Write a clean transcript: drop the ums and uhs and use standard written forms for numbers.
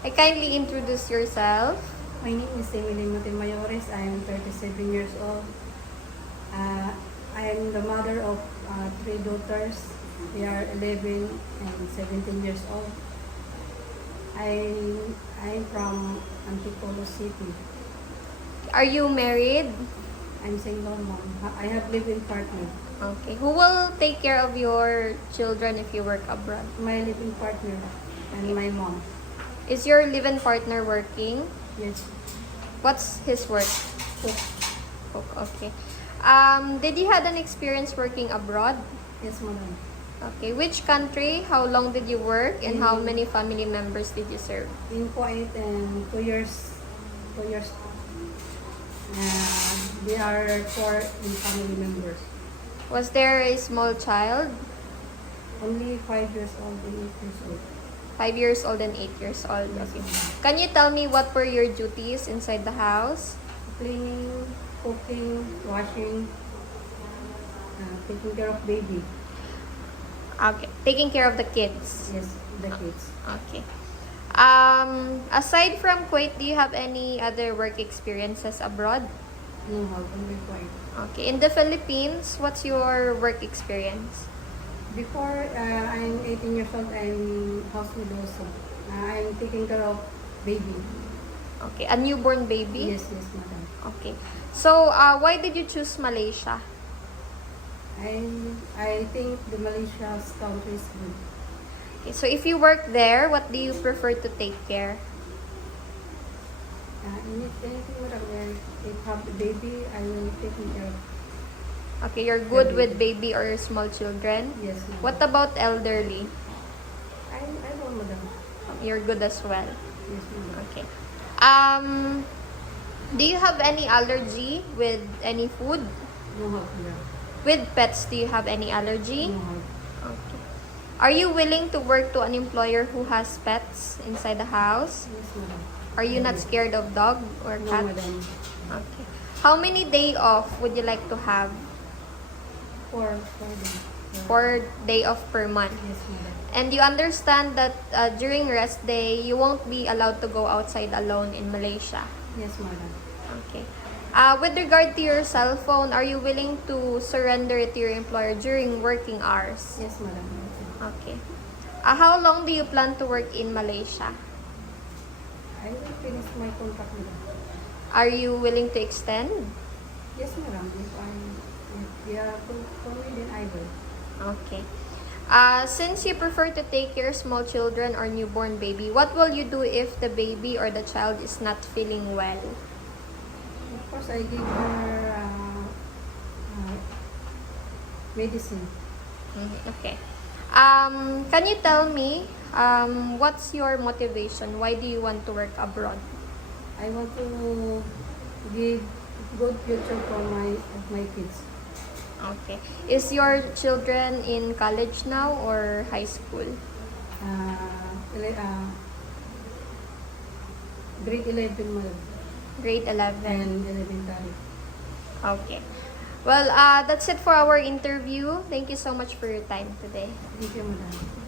Kindly introduce yourself. My name is Emily Montemayor. I am 37 years old. I am the mother of three daughters. They are 11 and 17 years old. I'm from Antipolo City. Are you married? I'm single mom. I have living partner. Okay. Who will take care of your children if you work abroad? My living partner and my mom. Is your live-in partner working? Yes. What's his work? Cook. Cook. Okay. Did you had an experience working abroad? Yes, madam. Okay. Which country? How long did you work? And how many family members did you serve? In Kuwait and 2 years. 2 years. They are 4 in family members. Was there a small child? Only 5 years old and 8 years old. 5 years old and 8 years old. Okay. Can you tell me what were your duties inside the house? Cleaning, cooking, washing, taking care of baby. Okay. Taking care of the kids. Yes, the kids. Okay. Aside from Kuwait, do you have any other work experiences abroad? No help, only quiet. Okay. In the Philippines, what's your work experience? Before I'm 18 years old, I'm housemaid also. I'm taking care of baby. Okay. A newborn baby? Yes, madam. Okay. So, why did you choose Malaysia? I think the Malaysia's country is good. Okay. So, if you work there, what do you prefer to take care? Anything, madam, if have the baby, I will take care of. Okay. You're good with baby or small children? Yes, madam. What about elderly? I know, madam. You're good as well. Yes, madam. Okay. Do you have any allergy with any food? No help, madam. With pets, do you have any allergy? No help. Okay. Are you willing to work to an employer who has pets inside the house? Yes, madam. Are you not scared of dog or No, cat? madam. Okay. How many day off would you like to have? 4 days. 4 day off per month. Yes, madam. And you understand that during rest day, you won't be allowed to go outside alone in Malaysia. Yes, madam. Okay. With regard to your cell phone, are you willing to surrender it to your employer during working hours? Yes, madam. Okay. How long do you plan to work in Malaysia? I will finish my contract, madam. Are you willing to extend? Yes, madam. If they are for me, then I will. Okay. Since you prefer to take your small children or newborn baby, what will you do if the baby or the child is not feeling well? Of course, I give her medicine. Okay. Can you tell me what's your motivation? Why do you want to work abroad? I want to give good future for my kids. Okay. Is your children in college now or high school? Grade 11, madam, Grade 11. and elementary. Okay. Well, that's it for our interview. Thank you so much for your time today. Thank you, madam.